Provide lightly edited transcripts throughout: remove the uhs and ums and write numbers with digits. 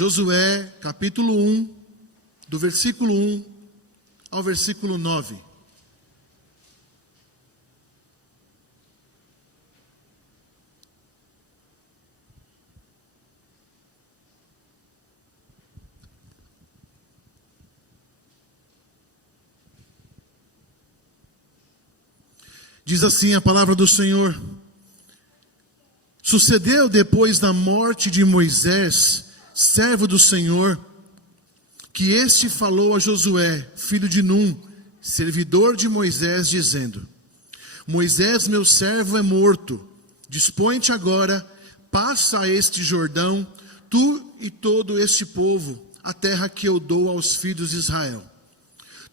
Josué, capítulo 1, do versículo 1 ao versículo 9. Diz assim a palavra do Senhor: Sucedeu depois da morte de Moisés, servo do Senhor, que este falou a Josué, filho de Num, servidor de Moisés, dizendo: Moisés, meu servo, é morto. Dispõe-te agora, passa a este Jordão, tu e todo este povo, a terra que eu dou aos filhos de Israel.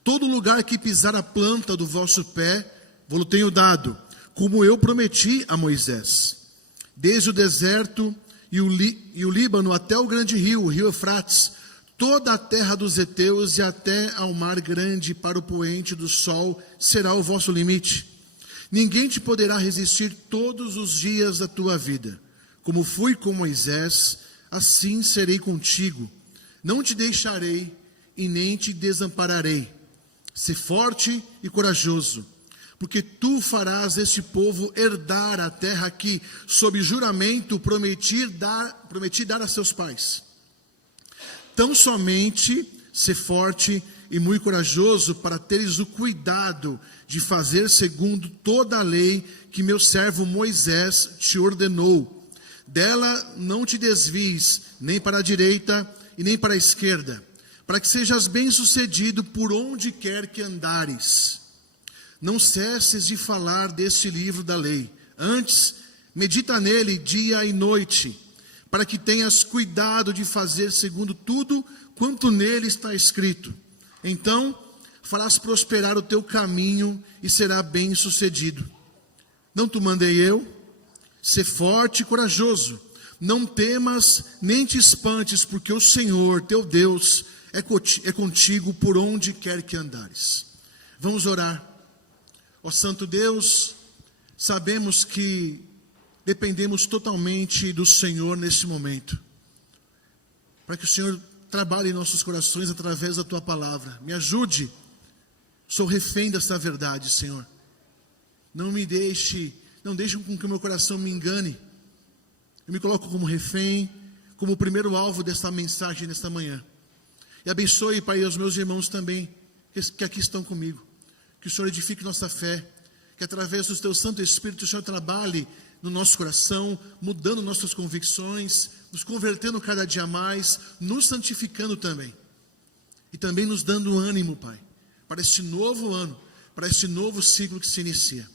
Todo lugar que pisar a planta do vosso pé, vou-lo tenho dado, como eu prometi a Moisés. Desde o deserto e o Líbano até o grande rio, o rio Eufrates, toda a terra dos heteus e até ao mar grande para o poente do sol será o vosso limite. Ninguém te poderá resistir todos os dias da tua vida. Como fui com Moisés, assim serei contigo. Não te deixarei e nem te desampararei. Sê forte e corajoso, porque tu farás este povo herdar a terra que, sob juramento, prometi dar a seus pais. Tão somente sê forte e muito corajoso para teres o cuidado de fazer segundo toda a lei que meu servo Moisés te ordenou. Dela não te desvies nem para a direita e nem para a esquerda, para que sejas bem-sucedido por onde quer que andares. Não cesses de falar deste livro da lei. Antes, medita nele dia e noite, para que tenhas cuidado de fazer segundo tudo quanto nele está escrito. Então, farás prosperar o teu caminho e será bem-sucedido. Não te mandei eu? Sê forte e corajoso. Não temas nem te espantes, porque o Senhor, teu Deus, é contigo por onde quer que andares. Vamos orar. Ó Santo Deus, sabemos que dependemos totalmente do Senhor nesse momento, para que o Senhor trabalhe em nossos corações através da Tua palavra. Me ajude, sou refém dessa verdade, Senhor. Não deixe com que o meu coração me engane. Eu me coloco como refém, como o primeiro alvo desta mensagem nesta manhã. E abençoe, Pai, os meus irmãos também, que aqui estão comigo. Que o Senhor edifique nossa fé, que através do Teu Santo Espírito o Senhor trabalhe no nosso coração, mudando nossas convicções, nos convertendo cada dia mais, nos santificando também. E também nos dando ânimo, Pai, para este novo ano, para este novo ciclo que se inicia.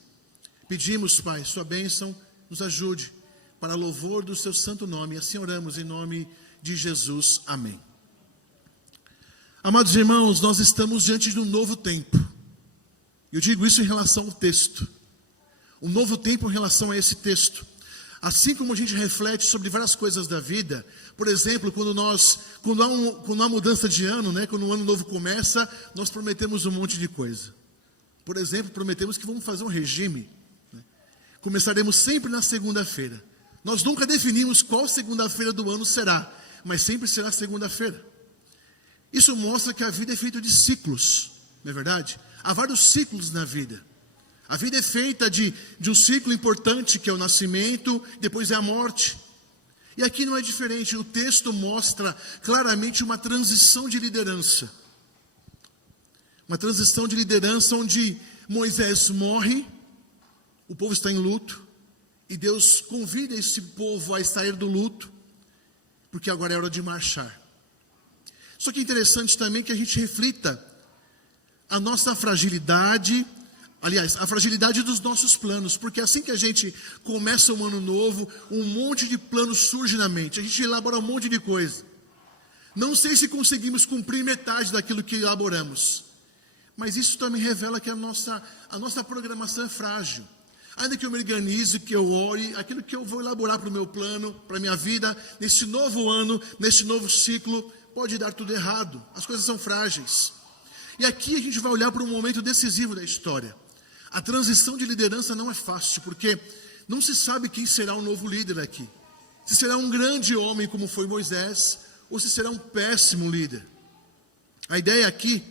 Pedimos, Pai, Sua bênção, nos ajude, para louvor do Seu santo nome. E assim oramos em nome de Jesus. Amém. Amados irmãos, nós estamos diante de um novo tempo. Eu digo isso em relação ao texto. Um novo tempo em relação a esse texto. Assim como a gente reflete sobre várias coisas da vida, por exemplo, quando há mudança de ano, né, quando o ano novo começa, nós prometemos um monte de coisa. Por exemplo, prometemos que vamos fazer um regime. Né? Começaremos sempre na segunda-feira. Nós nunca definimos qual segunda-feira do ano será, mas sempre será segunda-feira. Isso mostra que a vida é feita de ciclos, não é verdade? Há vários ciclos na vida. A vida é feita de um ciclo importante, que é o nascimento, depois é a morte. E aqui não é diferente. O texto mostra claramente uma transição de liderança. Uma transição de liderança onde Moisés morre, o povo está em luto, e Deus convida esse povo a sair do luto, porque agora é hora de marchar. Só que é interessante também que a gente reflita a nossa fragilidade, aliás, a fragilidade dos nossos planos, porque assim que a gente começa um ano novo, um monte de planos surge na mente, a gente elabora um monte de coisa. Não sei se conseguimos cumprir metade daquilo que elaboramos, mas isso também revela que a nossa programação é frágil. Ainda que eu me organize, que eu ore, aquilo que eu vou elaborar para o meu plano, para a minha vida, nesse novo ano, nesse novo ciclo, pode dar tudo errado, as coisas são frágeis. E aqui a gente vai olhar para um momento decisivo da história. A transição de liderança não é fácil, porque não se sabe quem será o novo líder aqui. Se será um grande homem como foi Moisés, você será um péssimo líder. A ideia aqui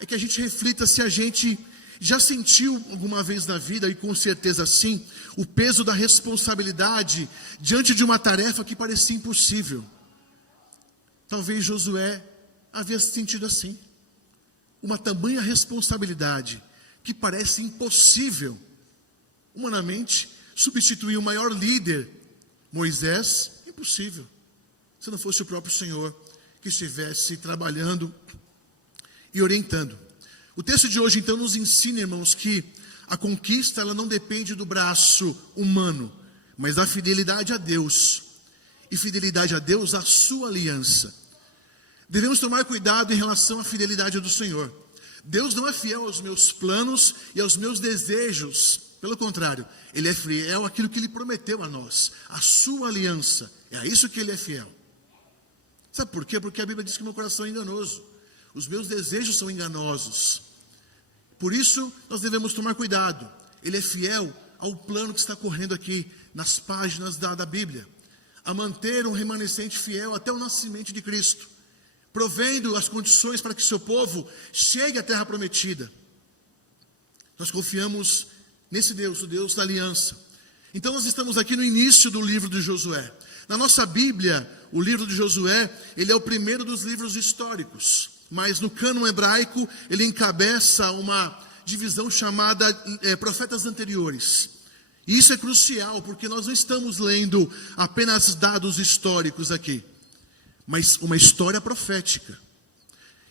é que a gente reflita se a gente já sentiu alguma vez na vida, e com certeza sim, o peso da responsabilidade diante de uma tarefa que parecia impossível. Talvez Josué havia se sentido assim. Uma tamanha responsabilidade que parece impossível, humanamente, substituir o maior líder, Moisés, impossível. Se não fosse o próprio Senhor que estivesse trabalhando e orientando. O texto de hoje, então, nos ensina, irmãos, que a conquista ela não depende do braço humano, mas da fidelidade a Deus. E fidelidade a Deus, a sua aliança. Devemos tomar cuidado em relação à fidelidade do Senhor. Deus não é fiel aos meus planos e aos meus desejos. Pelo contrário, Ele é fiel àquilo que Ele prometeu a nós. A sua aliança. É a isso que Ele é fiel. Sabe por quê? Porque a Bíblia diz que meu coração é enganoso. Os meus desejos são enganosos. Por isso, nós devemos tomar cuidado. Ele é fiel ao plano que está correndo aqui nas páginas da Bíblia. A manter um remanescente fiel até o nascimento de Cristo. Provendo as condições para que seu povo chegue à terra prometida. Nós confiamos nesse Deus, o Deus da aliança. Então nós estamos aqui no início do livro de Josué. Na nossa Bíblia, o livro de Josué, ele é o primeiro dos livros históricos. Mas no cânon hebraico, ele encabeça uma divisão chamada profetas anteriores. E isso é crucial, porque nós não estamos lendo apenas dados históricos aqui, mas uma história profética.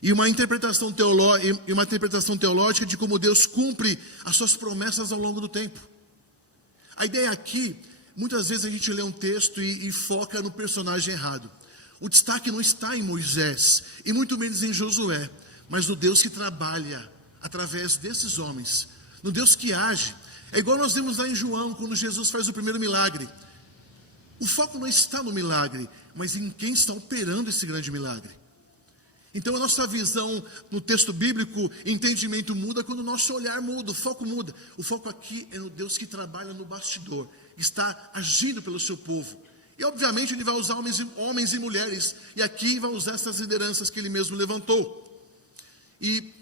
E uma interpretação teológica de como Deus cumpre as suas promessas ao longo do tempo. A ideia aqui, muitas vezes a gente lê um texto e foca no personagem errado. O destaque não está em Moisés, e muito menos em Josué, mas no Deus que trabalha através desses homens, no Deus que age. É igual nós vemos lá em João, quando Jesus faz o primeiro milagre. O foco não está no milagre, mas em quem está operando esse grande milagre. Então a nossa visão no texto bíblico, entendimento muda quando o nosso olhar muda, o foco muda. O foco aqui é no Deus que trabalha no bastidor, está agindo pelo seu povo. E obviamente Ele vai usar homens e mulheres, e aqui vai usar essas lideranças que Ele mesmo levantou. E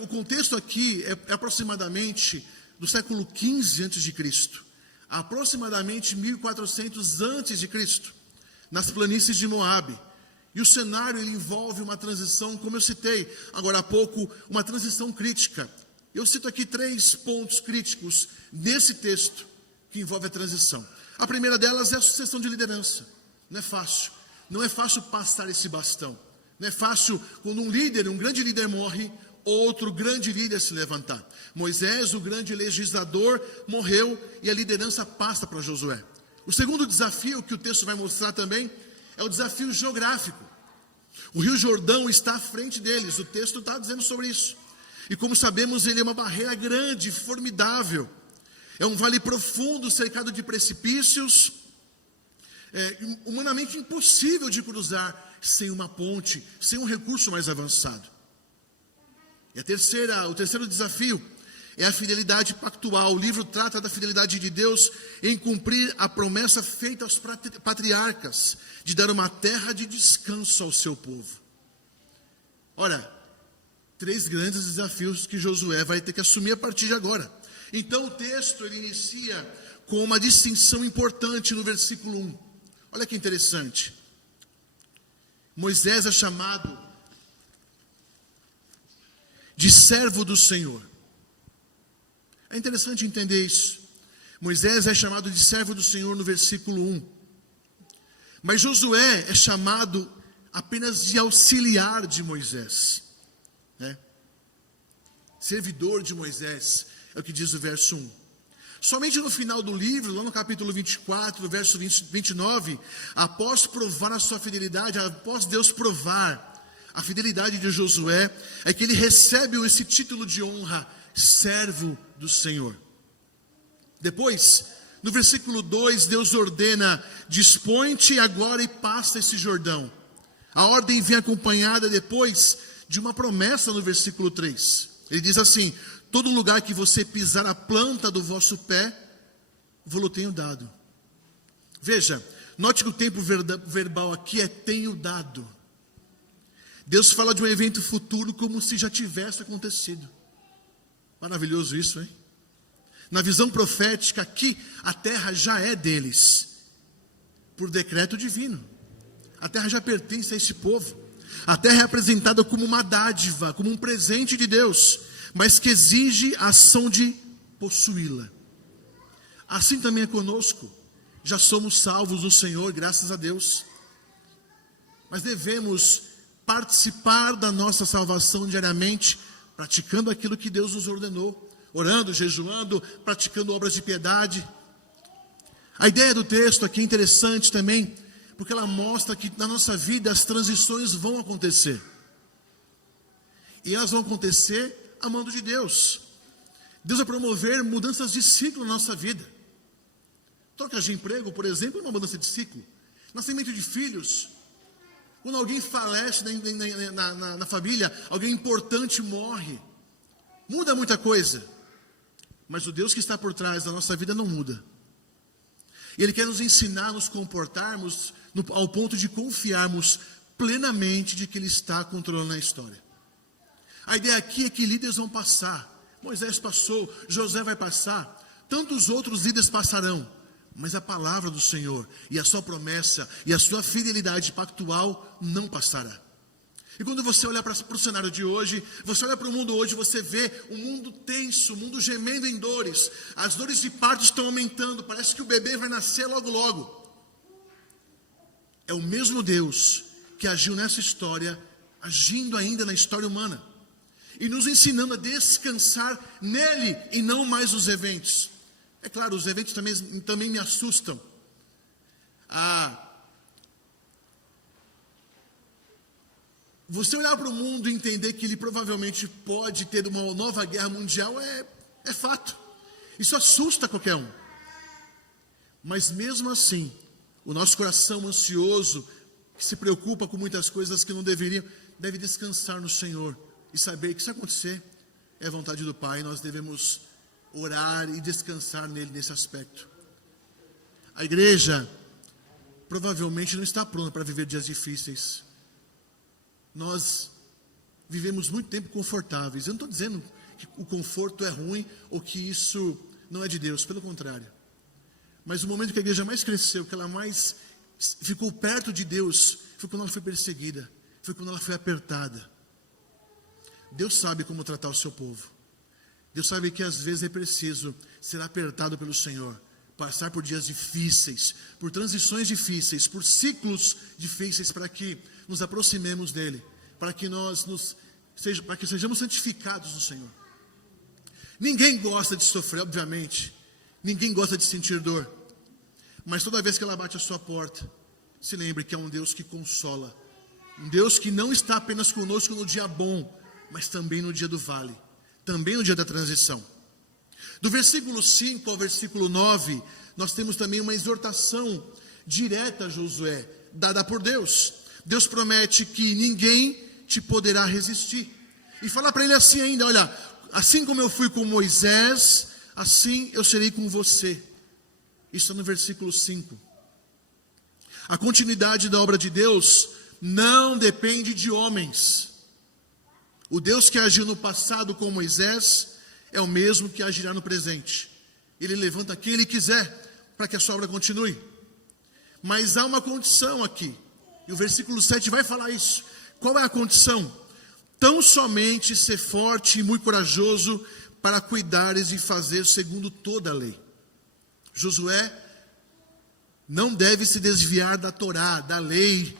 o contexto aqui é aproximadamente do século XV a.C., aproximadamente 1400 a.C., nas planícies de Moabe. E o cenário ele envolve uma transição, como eu citei agora há pouco, uma transição crítica. Eu cito aqui 3 pontos críticos nesse texto que envolve a transição. A primeira delas é a sucessão de liderança. Não é fácil. Não é fácil passar esse bastão. Não é fácil quando um grande líder morre, outro grande líder se levantar. Moisés, o grande legislador, morreu e a liderança passa para Josué. O segundo desafio que o texto vai mostrar também é o desafio geográfico. O Rio Jordão está à frente deles, o texto está dizendo sobre isso. E como sabemos, ele é uma barreira grande, formidável. É um vale profundo, cercado de precipícios, humanamente impossível de cruzar sem uma ponte, sem um recurso mais avançado. E o terceiro desafio é a fidelidade pactual. O livro trata da fidelidade de Deus em cumprir a promessa feita aos patriarcas, de dar uma terra de descanso ao seu povo. Ora, 3 grandes desafios que Josué vai ter que assumir a partir de agora. Então o texto ele inicia com uma distinção importante no versículo 1. Olha que interessante. Moisés é chamado de servo do Senhor. É interessante entender isso. Moisés é chamado de servo do Senhor no versículo 1. Mas Josué é chamado apenas de auxiliar de Moisés. Servidor de Moisés, é o que diz o verso 1. Somente no final do livro, lá no capítulo 24, verso 29, após provar a sua fidelidade, após Deus provar a fidelidade de Josué, é que ele recebe esse título de honra, servo do Senhor. Depois, no versículo 2, Deus ordena, dispõe-te agora e passa esse Jordão. A ordem vem acompanhada depois de uma promessa no versículo 3. Ele diz assim: todo lugar que você pisar a planta do vosso pé, vou-lo tenho dado. Veja, Note que o tempo verbal aqui é tenho dado. Deus fala de um evento futuro como se já tivesse acontecido. Maravilhoso isso, hein? Na visão profética aqui, a terra já é deles, por decreto divino. A terra já pertence a esse povo. A terra é apresentada como uma dádiva, como um presente de Deus, mas que exige a ação de possuí-la. Assim também é conosco. Já somos salvos no Senhor, graças a Deus. Mas devemos participar da nossa salvação diariamente, praticando aquilo que Deus nos ordenou, orando, jejuando, praticando obras de piedade. A ideia do texto aqui é interessante também, porque ela mostra que na nossa vida as transições vão acontecer. E elas vão acontecer amando de Deus. Deus vai promover mudanças de ciclo na nossa vida. Trocas de emprego, por exemplo, é uma mudança de ciclo. Nascimento de filhos. Quando alguém falece na família, alguém importante morre. Muda muita coisa. Mas o Deus que está por trás da nossa vida não muda. Ele quer nos ensinar a nos comportarmos ao ponto de confiarmos plenamente de que Ele está controlando a história. A ideia aqui é que líderes vão passar. Moisés passou, José vai passar, tantos outros líderes passarão. Mas a palavra do Senhor e a sua promessa e a sua fidelidade pactual não passará. E quando você olha para o cenário de hoje, você olha para o mundo hoje, você vê um mundo tenso, um mundo gemendo em dores. As dores de parto estão aumentando, parece que o bebê vai nascer logo logo. É o mesmo Deus que agiu nessa história, agindo ainda na história humana. E nos ensinando a descansar nele e não mais nos eventos. É claro, os eventos também me assustam. Você olhar para o mundo e entender que ele provavelmente pode ter uma nova guerra mundial é fato. Isso assusta qualquer um. Mas mesmo assim, o nosso coração ansioso, que se preocupa com muitas coisas que não deveriam, deve descansar no Senhor e saber que se acontecer é a vontade do Pai. Nós devemos orar e descansar nele nesse aspecto. A igreja provavelmente não está pronta para viver dias difíceis. Nós vivemos muito tempo confortáveis. Eu não estou dizendo que o conforto é ruim ou que isso não é de Deus, pelo contrário. Mas o momento que a igreja mais cresceu, que ela mais ficou perto de Deus, foi quando ela foi perseguida, foi quando ela foi apertada. Deus sabe como tratar o seu povo. Deus sabe que às vezes é preciso ser apertado pelo Senhor, passar por dias difíceis, por transições difíceis, por ciclos difíceis, para que nos aproximemos dEle, para que para que sejamos santificados no Senhor. Ninguém gosta de sofrer, obviamente, ninguém gosta de sentir dor, mas toda vez que ela bate a sua porta, se lembre que é um Deus que consola, um Deus que não está apenas conosco no dia bom, mas também no dia do vale, também no dia da transição. Do versículo 5 ao versículo 9, nós temos também uma exortação direta a Josué, dada por Deus. Deus promete que ninguém te poderá resistir. E fala para ele assim ainda, olha, assim como eu fui com Moisés, assim eu serei com você. Isso está no versículo 5. A continuidade da obra de Deus não depende de homens. O Deus que agiu no passado com Moisés é o mesmo que agirá no presente. Ele levanta quem Ele quiser para que a sua obra continue. Mas há uma condição aqui. E o versículo 7 vai falar isso. Qual é a condição? Tão somente ser forte e muito corajoso para cuidares e fazer segundo toda a lei. Josué não deve se desviar da Torá, da lei.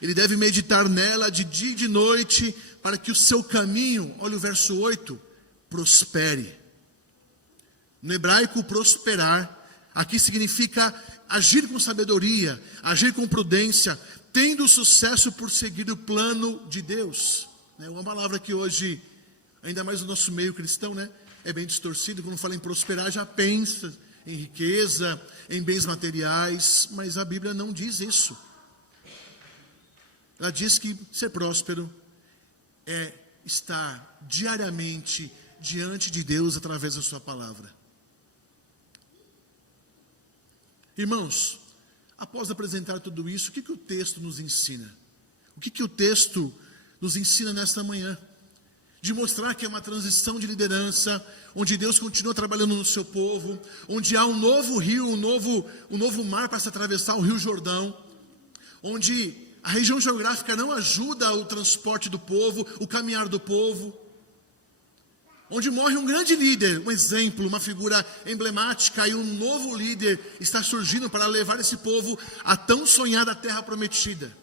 Ele deve meditar nela de dia e de noite, para que o seu caminho, olha o verso 8, prospere. No hebraico, prosperar, aqui significa agir com sabedoria, agir com prudência, tendo sucesso por seguir o plano de Deus. É uma palavra que hoje, ainda mais no nosso meio cristão, é bem distorcido. Quando fala em prosperar, já pensa em riqueza, em bens materiais, mas a Bíblia não diz isso. Ela diz que ser próspero é estar diariamente diante de Deus através da sua palavra. Irmãos, Após apresentar tudo isso, o que o texto nos ensina? O que o texto nos ensina nesta manhã? De mostrar que é uma transição de liderança, onde Deus continua trabalhando no seu povo, onde há um novo rio, um novo mar para se atravessar, o Rio Jordão, onde a região geográfica não ajuda o transporte do povo, o caminhar do povo, onde morre um grande líder, um exemplo, uma figura emblemática, e um novo líder está surgindo para levar esse povo à tão sonhada terra prometida.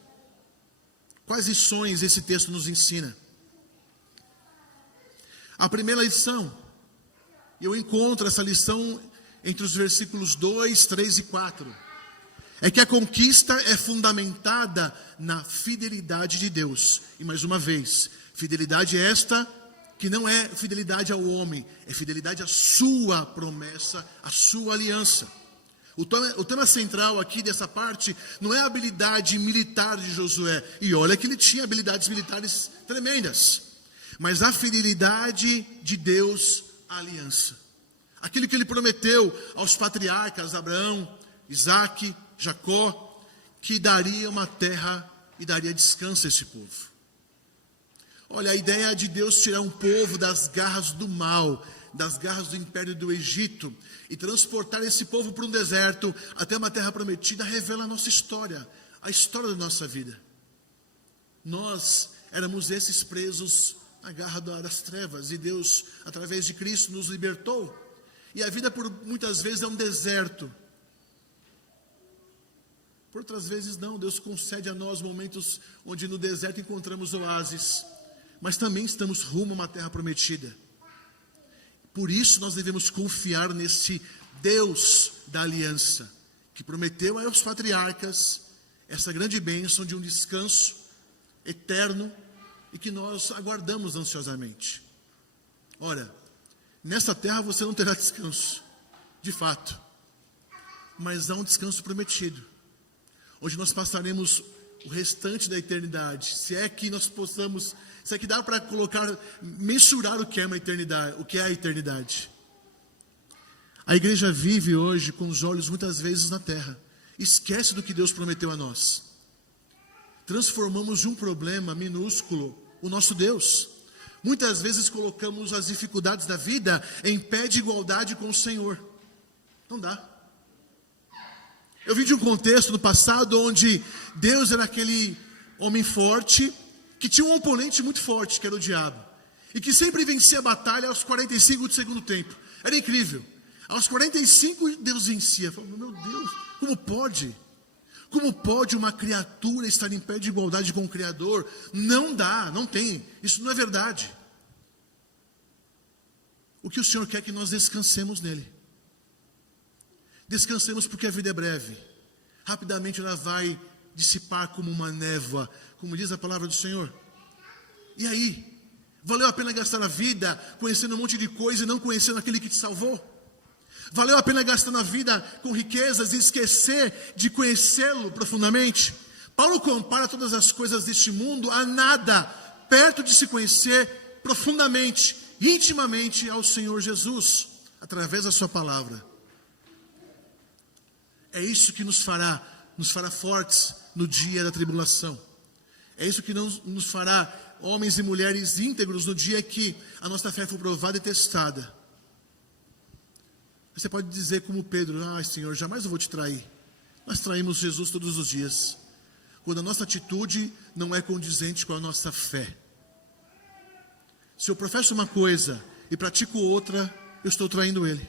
Quais lições esse texto nos ensina? A primeira lição, eu encontro essa lição entre os versículos 2, 3 e 4, é que a conquista é fundamentada na fidelidade de Deus. E mais uma vez, fidelidade esta que não é fidelidade ao homem, é fidelidade à sua promessa, à sua aliança. O tema central aqui dessa parte não é a habilidade militar de Josué, e olha que ele tinha habilidades militares tremendas, mas a fidelidade de Deus à aliança. Aquilo que ele prometeu aos patriarcas, Abraão, Isaque, Jacó, que daria uma terra e daria descanso a esse povo. Olha, a ideia de Deus tirar um povo das garras do mal, das garras do império do Egito, e transportar esse povo para um deserto, até uma terra prometida, revela a nossa história, a história da nossa vida. Nós éramos esses presos na garra das trevas, e Deus, através de Cristo, nos libertou. E a vida, por muitas vezes, é um deserto. Por outras vezes, não. Deus concede a nós momentos onde no deserto encontramos oásis, mas também estamos rumo a uma terra prometida. Por isso, nós devemos confiar nesse Deus da aliança, que prometeu aos patriarcas essa grande bênção de um descanso eterno e que nós aguardamos ansiosamente. Ora, nessa terra você não terá descanso, de fato, mas há um descanso prometido, onde nós passaremos o restante da eternidade, se é que dá para mensurar o que é uma eternidade, o que é a eternidade. A igreja vive hoje com os olhos muitas vezes na terra, esquece do que Deus prometeu a nós. Transformamos de um problema minúsculo o nosso Deus. Muitas vezes colocamos as dificuldades da vida em pé de igualdade com o Senhor. Não dá. Eu vim de um contexto no passado onde Deus era aquele homem forte, que tinha um oponente muito forte, que era o diabo, e que sempre vencia a batalha aos 45 do segundo tempo. Era incrível. Aos 45 Deus vencia. Eu falava, meu Deus, como pode? Como pode uma criatura estar em pé de igualdade com o Criador? Não dá, não tem. Isso não é verdade. O que o Senhor quer é que nós descansemos nele. Descansemos porque a vida é breve. Rapidamente ela vai dissipar como uma névoa, como diz a palavra do Senhor. E aí? Valeu a pena gastar a vida conhecendo um monte de coisa e não conhecendo aquele que te salvou? Valeu a pena gastar a vida com riquezas e esquecer de conhecê-lo profundamente? Paulo compara todas as coisas deste mundo a nada, perto de se conhecer profundamente, intimamente ao Senhor Jesus, através da sua palavra. É isso que nos fará fortes no dia da tribulação. É isso que nos fará homens e mulheres íntegros no dia que a nossa fé for provada e testada. Você pode dizer como Pedro, Senhor, jamais eu vou te trair. Nós traímos Jesus todos os dias, quando a nossa atitude não é condizente com a nossa fé. Se eu professo uma coisa e pratico outra, eu estou traindo Ele.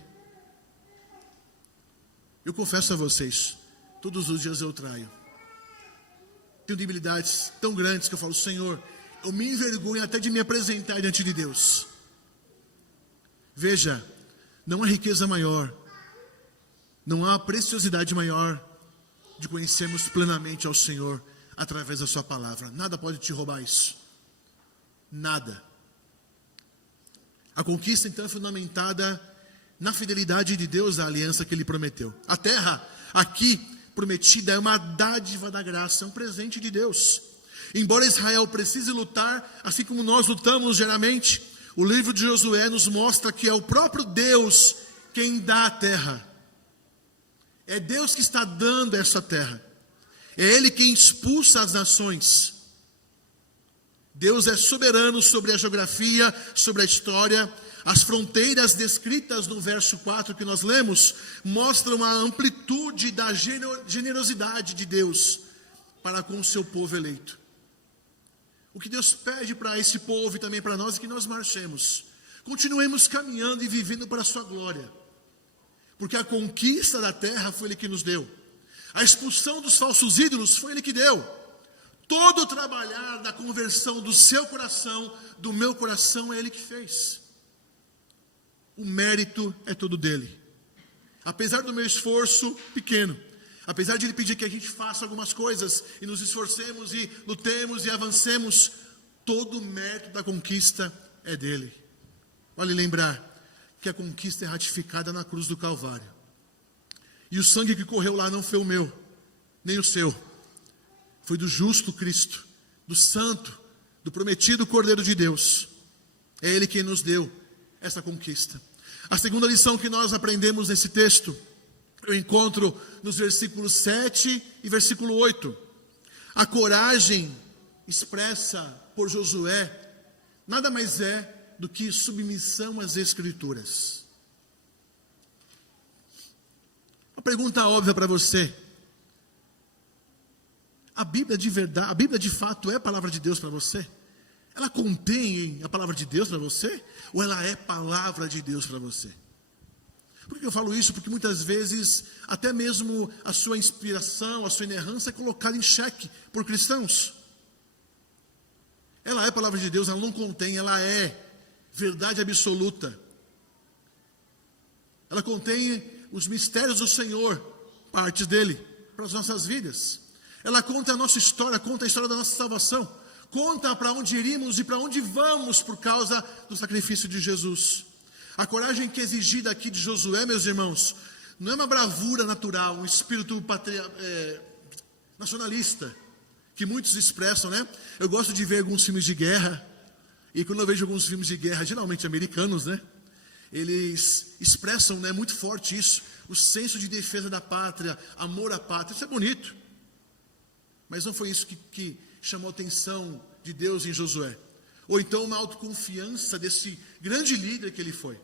Eu confesso a vocês, todos os dias eu traio. Tenho debilidades tão grandes que eu falo, Senhor, eu me envergonho até de me apresentar diante de Deus. Veja, não há riqueza maior, não há preciosidade maior de conhecermos plenamente ao Senhor através da sua palavra. Nada pode te roubar isso. Nada. A conquista então é fundamentada na fidelidade de Deus à aliança que Ele prometeu. A terra aqui prometida é uma dádiva da graça, é um presente de Deus. Embora Israel precise lutar, assim como nós lutamos geralmente, o livro de Josué nos mostra que é o próprio Deus quem dá a terra. É Deus que está dando essa terra. É Ele quem expulsa as nações. Deus é soberano sobre a geografia, sobre a história. As fronteiras descritas no verso 4 que nós lemos mostram a amplitude da generosidade de Deus para com o seu povo eleito. O que Deus pede para esse povo e também para nós é que nós marchemos. Continuemos caminhando e vivendo para a sua glória. Porque a conquista da terra foi Ele que nos deu. A expulsão dos falsos ídolos foi Ele que deu. Todo o trabalhar da conversão do seu coração, do meu coração, é Ele que fez. O mérito é todo dele. Apesar do meu esforço pequeno, apesar de Ele pedir que a gente faça algumas coisas e nos esforcemos e lutemos e avancemos, todo o mérito da conquista é dele. Vale lembrar que a conquista é ratificada na cruz do Calvário. E o sangue que correu lá não foi o meu, nem o seu. Foi do justo Cristo, do santo, do prometido Cordeiro de Deus. É Ele quem nos deu essa conquista. A segunda lição que nós aprendemos nesse texto, eu encontro nos versículos 7 e versículo 8. A coragem expressa por Josué nada mais é do que submissão às Escrituras. Uma pergunta óbvia para você. A Bíblia de verdade, a Bíblia de fato é a palavra de Deus para você? Ela contém a palavra de Deus para você? Ou ela é palavra de Deus para você? Por que eu falo isso? Porque muitas vezes, até mesmo a sua inspiração, a sua inerrância é colocada em xeque por cristãos. Ela é palavra de Deus, ela não contém, ela é verdade absoluta. Ela contém os mistérios do Senhor, partes dele, para as nossas vidas. Ela conta a nossa história, conta a história da nossa salvação. Conta para onde iríamos e para onde vamos por causa do sacrifício de Jesus. A coragem que é exigida aqui de Josué, meus irmãos, não é uma bravura natural, um espírito nacionalista, que muitos expressam, né? Eu gosto de ver alguns filmes de guerra, e quando eu vejo alguns filmes de guerra, geralmente americanos, né? Eles expressam, né, muito forte isso, o senso de defesa da pátria, amor à pátria. Isso é bonito. Mas não foi isso que chamou a atenção de Deus em Josué. Ou então uma autoconfiança desse grande líder que ele foi.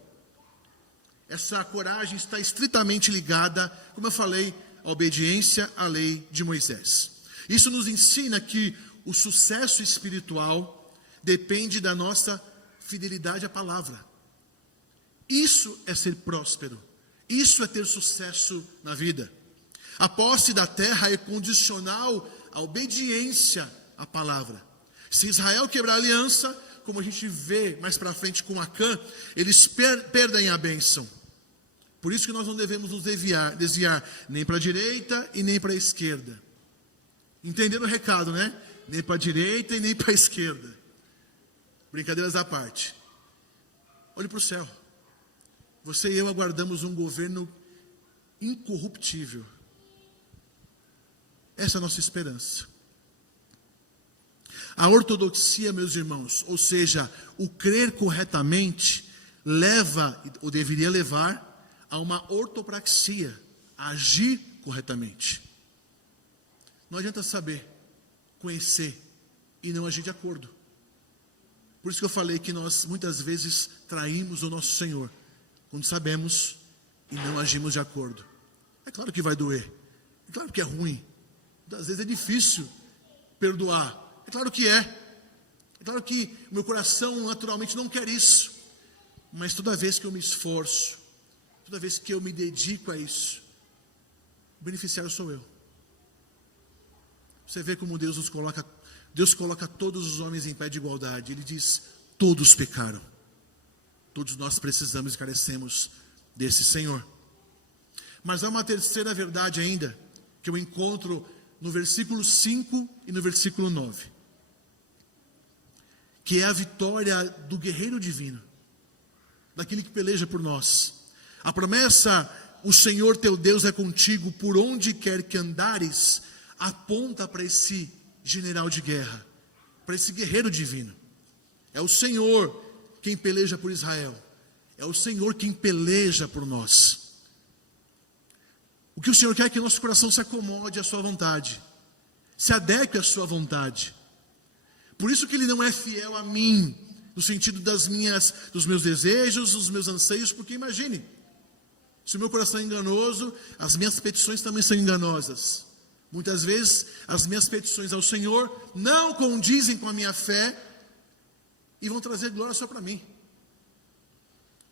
Essa coragem está estritamente ligada, como eu falei, à obediência à lei de Moisés. Isso nos ensina que o sucesso espiritual depende da nossa fidelidade à palavra. Isso é ser próspero. Isso é ter sucesso na vida. A posse da terra é condicional à obediência à palavra. Se Israel quebrar a aliança, como a gente vê mais para frente com Acã, eles perdem a bênção. Por isso que nós não devemos nos desviar nem para a direita e nem para a esquerda. Entendendo o recado, né? Nem para a direita e nem para a esquerda. Brincadeiras à parte. Olhe para o céu. Você e eu aguardamos um governo incorruptível. Essa é a nossa esperança. A ortodoxia, meus irmãos, ou seja, o crer corretamente, leva, ou deveria levar, a uma ortopraxia, a agir corretamente. Não adianta saber, conhecer e não agir de acordo. Por isso que eu falei que nós muitas vezes traímos o nosso Senhor, quando sabemos e não agimos de acordo. É claro que vai doer, é claro que é ruim, às vezes é difícil perdoar, é claro que é claro que meu coração naturalmente não quer isso, mas toda vez que eu me esforço, toda vez que eu me dedico a isso, o beneficiário sou eu. Você vê como Deus coloca todos os homens em pé de igualdade. Ele diz, todos pecaram. Todos nós precisamos e carecemos desse Senhor. Mas há uma terceira verdade ainda, que eu encontro no versículo 5 e no versículo 9. Que é a vitória do guerreiro divino, daquele que peleja por nós. A promessa, o Senhor teu Deus é contigo por onde quer que andares, aponta para esse general de guerra, para esse guerreiro divino. É o Senhor quem peleja por Israel. É o Senhor quem peleja por nós. O que o Senhor quer é que o nosso coração se acomode à sua vontade, se adeque à sua vontade. Por isso que Ele não é fiel a mim, no sentido dos meus desejos, dos meus anseios, porque imagine, se o meu coração é enganoso, as minhas petições também são enganosas. Muitas vezes as minhas petições ao Senhor não condizem com a minha fé e vão trazer glória só para mim.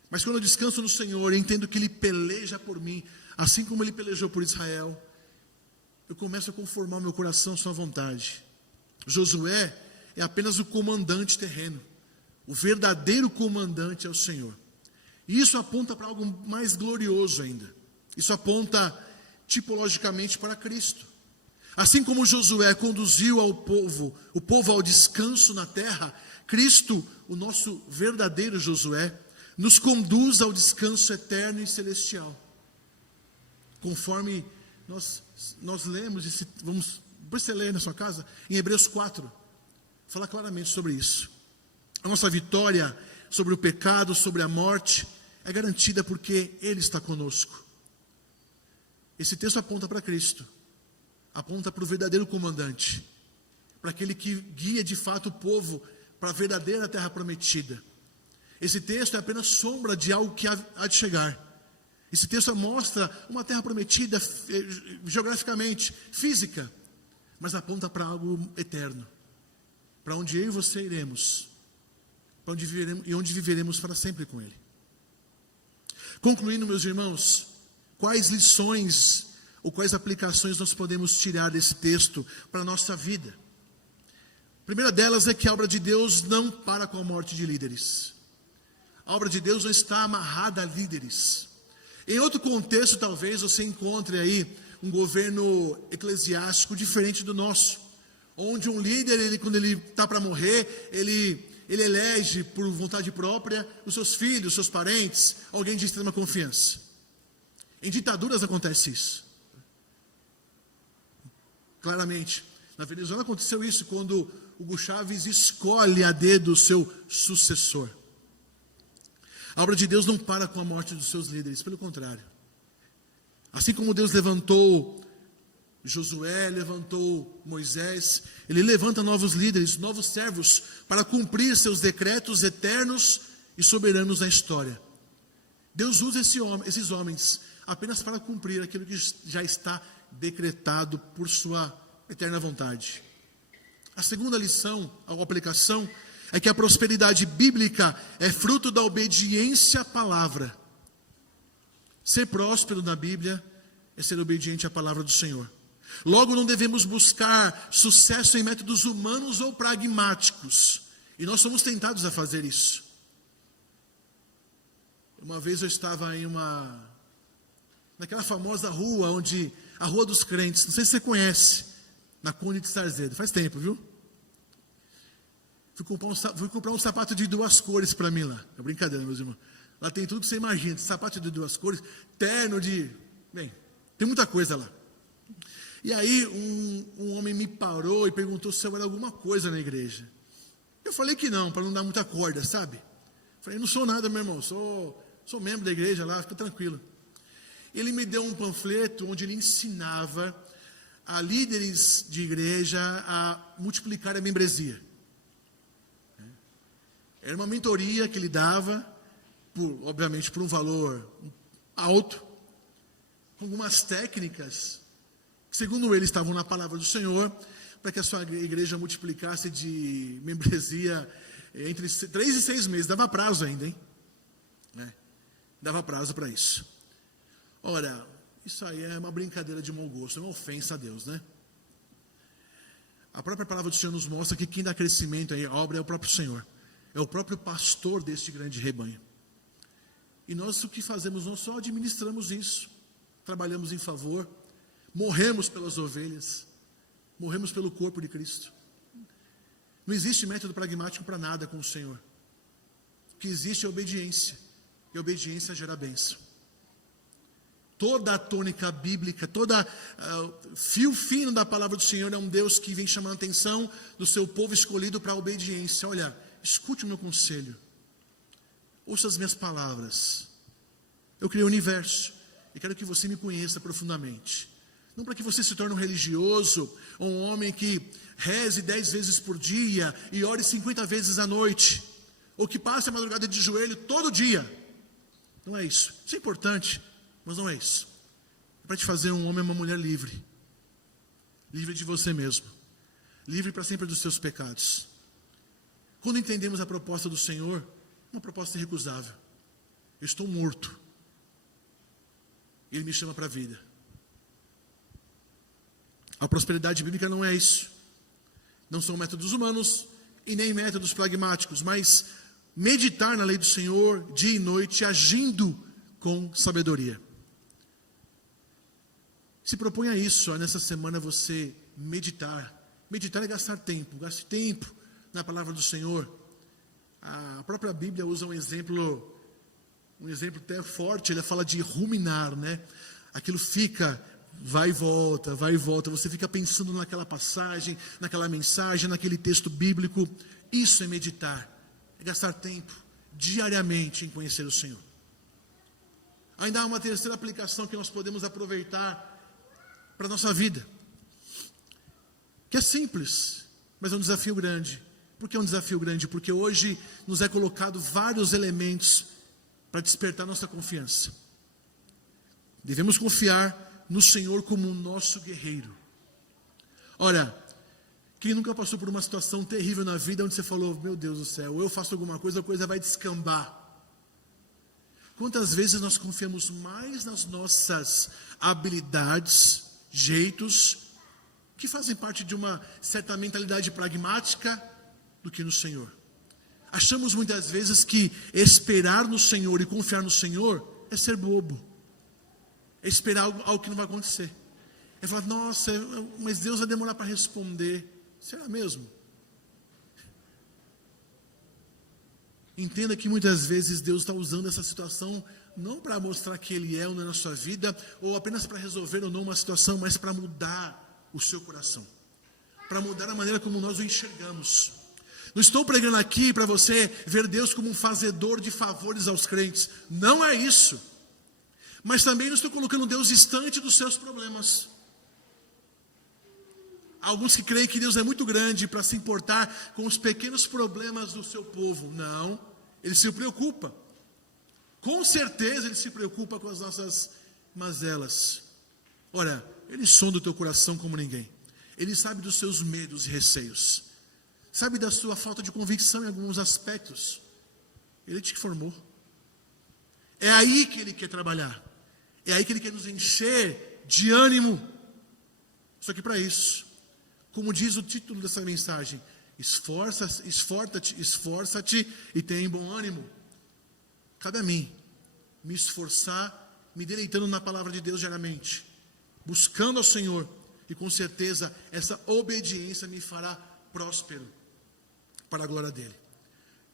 Mas quando eu descanso no Senhor e entendo que Ele peleja por mim, assim como Ele pelejou por Israel, eu começo a conformar o meu coração à sua vontade. Josué é apenas o comandante terreno. O verdadeiro comandante é o Senhor. E isso aponta para algo mais glorioso ainda. Isso aponta tipologicamente para Cristo. Assim como Josué conduziu o povo ao descanso na terra, Cristo, o nosso verdadeiro Josué, nos conduz ao descanso eterno e celestial. Conforme nós lemos, depois você lê na sua casa, em Hebreus 4, fala claramente sobre isso. A nossa vitória sobre o pecado, sobre a morte, é garantida porque Ele está conosco. Esse texto aponta para Cristo, aponta para o verdadeiro comandante, para aquele que guia de fato o povo para a verdadeira terra prometida. Esse texto é apenas sombra de algo que há de chegar. Esse texto mostra uma terra prometida geograficamente, física, mas aponta para algo eterno, para onde eu e você iremos, para onde viveremos, e onde viveremos para sempre com Ele. Concluindo, meus irmãos, quais lições ou quais aplicações nós podemos tirar desse texto para a nossa vida? A primeira delas é que a obra de Deus não para com a morte de líderes. A obra de Deus não está amarrada a líderes. Em outro contexto, talvez você encontre aí um governo eclesiástico diferente do nosso, onde um líder, quando ele está para morrer, ele elege por vontade própria os seus filhos, os seus parentes, alguém de extrema confiança. Em ditaduras acontece isso. Claramente, na Venezuela aconteceu isso, quando Hugo Chávez escolhe a dedo o seu sucessor. A obra de Deus não para com a morte dos seus líderes, pelo contrário. Assim como Deus levantou Josué, levantou Moisés, Ele levanta novos líderes, novos servos, para cumprir seus decretos eternos e soberanos na história. Deus usa esses homens apenas para cumprir aquilo que já está decretado por sua eterna vontade. A segunda lição, a aplicação, é que a prosperidade bíblica é fruto da obediência à palavra. Ser próspero na Bíblia é ser obediente à palavra do Senhor. Logo, não devemos buscar sucesso em métodos humanos ou pragmáticos. E nós somos tentados a fazer isso. Uma vez eu estava naquela famosa rua, a Rua dos Crentes, não sei se você conhece, na Conde de Sarzedo, faz tempo, viu? Fui comprar um sapato de 2 cores para mim lá. É brincadeira, meus irmãos. Lá tem tudo que você imagina. Sapato de 2 cores, terno Bem, tem muita coisa lá. E aí um homem me parou e perguntou se eu era alguma coisa na igreja. Eu falei que não, para não dar muita corda, sabe? Falei, não sou nada, meu irmão. Sou membro da igreja lá, fica tranquilo. Ele me deu um panfleto onde ele ensinava a líderes de igreja a multiplicar a membresia. Era uma mentoria que ele dava, obviamente por um valor alto, com algumas técnicas, que segundo ele estavam na palavra do Senhor, para que a sua igreja multiplicasse de membresia entre 3 e 6 meses. Dava prazo ainda, hein? Dava prazo para isso. Ora, isso aí é uma brincadeira de mau gosto, é uma ofensa a Deus, né? A própria palavra do Senhor nos mostra que quem dá crescimento aí, a obra é o próprio Senhor. É o próprio pastor deste grande rebanho. E nós o que fazemos? Nós só administramos isso. Trabalhamos em favor. Morremos pelas ovelhas. Morremos pelo corpo de Cristo. Não existe método pragmático para nada com o Senhor. O que existe é obediência. E a obediência gera bênção. Toda a tônica bíblica, toda fio fino da palavra do Senhor é um Deus que vem chamar a atenção do seu povo escolhido para a obediência. Olha, escute o meu conselho. Ouça as minhas palavras. Eu criei o universo. eu quero que você me conheça profundamente. Não para que você se torne um religioso, ou um homem que reze 10 vezes por dia e ore 50 vezes à noite, ou que passe a madrugada de joelho todo dia. Não é isso. Isso é importante, mas não é isso. É para te fazer um homem e uma mulher livre. Livre de você mesmo. Livre para sempre dos seus pecados. Quando entendemos a proposta do Senhor, uma proposta irrecusável. Eu estou morto. Ele me chama para a vida. A prosperidade bíblica não é isso. Não são métodos humanos e nem métodos pragmáticos, mas meditar na lei do Senhor dia e noite, agindo com sabedoria. Se proponha isso, nessa semana você meditar. Meditar é gastar tempo. Gaste tempo na palavra do Senhor. A própria Bíblia usa um exemplo até forte. Ele fala de ruminar, né? Aquilo fica, vai e volta, você fica pensando naquela passagem, naquela mensagem, naquele texto bíblico. Isso é meditar, é gastar tempo diariamente em conhecer o Senhor. Ainda há uma terceira aplicação que nós podemos aproveitar para a nossa vida, que é simples, mas é um desafio grande. Por que é um desafio grande? Porque hoje nos é colocado vários elementos para despertar nossa confiança. Devemos confiar no Senhor como o nosso guerreiro. Olha, quem nunca passou por uma situação terrível na vida, onde você falou, meu Deus do céu, ou eu faço alguma coisa, a coisa vai descambar. Quantas vezes nós confiamos mais nas nossas habilidades, jeitos, que fazem parte de uma certa mentalidade pragmática, do que no Senhor. Achamos muitas vezes que esperar no Senhor e confiar no Senhor é ser bobo. É esperar algo que não vai acontecer. É falar, nossa, mas Deus vai demorar para responder. Será mesmo? Entenda que muitas vezes Deus está usando essa situação não para mostrar que Ele é ou não é na sua vida, ou apenas para resolver ou não uma situação, mas para mudar o seu coração. Para mudar a maneira como nós o enxergamos. Não estou pregando aqui para você ver Deus como um fazedor de favores aos crentes. Não é isso. Mas também não estou colocando Deus distante dos seus problemas. Há alguns que creem que Deus é muito grande para se importar com os pequenos problemas do seu povo. Não, Ele se preocupa. Com certeza Ele se preocupa com as nossas mazelas. Ora, Ele sonda o teu coração como ninguém. Ele sabe dos seus medos e receios. Sabe da sua falta de convicção em alguns aspectos. Ele te formou. É aí que Ele quer trabalhar. É aí que Ele quer nos encher de ânimo. Só que para isso, como diz o título dessa mensagem, esforça-te e tenha bom ânimo. Cabe a mim me esforçar, me deleitando na palavra de Deus diariamente, buscando ao Senhor, e com certeza essa obediência me fará próspero para a glória dele.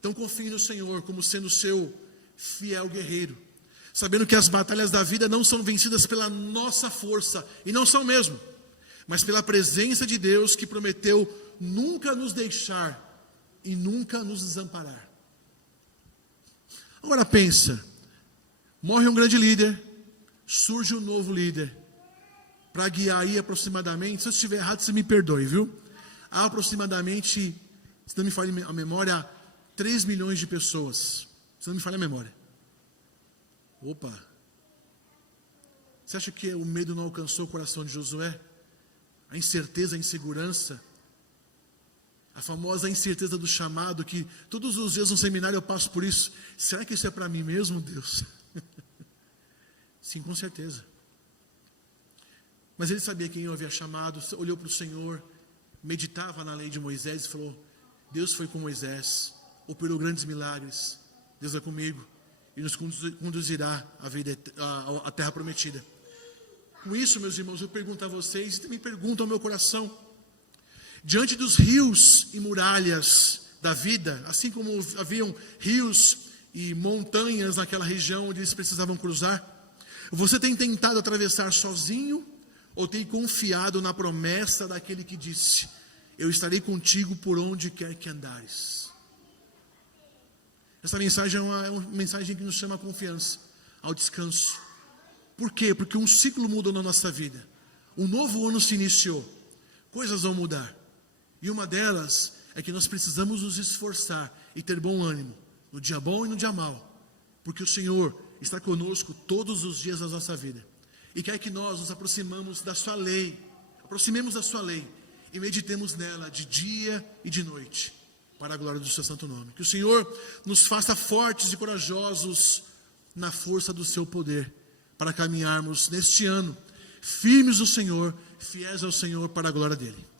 Então confie no Senhor como sendo seu fiel guerreiro, sabendo que as batalhas da vida não são vencidas pela nossa força, e não são mesmo, mas pela presença de Deus, que prometeu nunca nos deixar e nunca nos desamparar. Agora pensa, morre um grande líder, surge um novo líder, para guiar aí aproximadamente, se eu estiver errado você me perdoe, viu? Há aproximadamente, se não me falha a memória, 3 milhões de pessoas, se não me falha a memória. Opa! Você acha que o medo não alcançou o coração de Josué? A incerteza, a insegurança, a famosa incerteza do chamado, que todos os dias no seminário eu passo por isso. Será que isso é para mim mesmo, Deus? Sim, com certeza. Mas ele sabia quem o havia chamado, olhou para o Senhor, meditava na lei de Moisés e falou, Deus foi com Moisés, operou grandes milagres, Deus é comigo e nos conduzirá à terra prometida. Com isso, meus irmãos, eu pergunto a vocês e também pergunto ao meu coração, diante dos rios e muralhas da vida, assim como haviam rios e montanhas naquela região onde eles precisavam cruzar, você tem tentado atravessar sozinho ou tem confiado na promessa daquele que disse, eu estarei contigo por onde quer que andares? Essa mensagem é uma mensagem que nos chama à confiança, ao descanso. Por quê? Porque um ciclo mudou na nossa vida. Um novo ano se iniciou. Coisas vão mudar. E uma delas é que nós precisamos nos esforçar e ter bom ânimo, no dia bom e no dia mau. Porque o Senhor está conosco todos os dias da nossa vida. E quer que nós nos aproximemos da sua lei, e meditemos nela de dia e de noite, para a glória do seu santo nome. Que o Senhor nos faça fortes e corajosos na força do seu poder, para caminharmos neste ano, firmes no Senhor, fiéis ao Senhor, para a glória dele.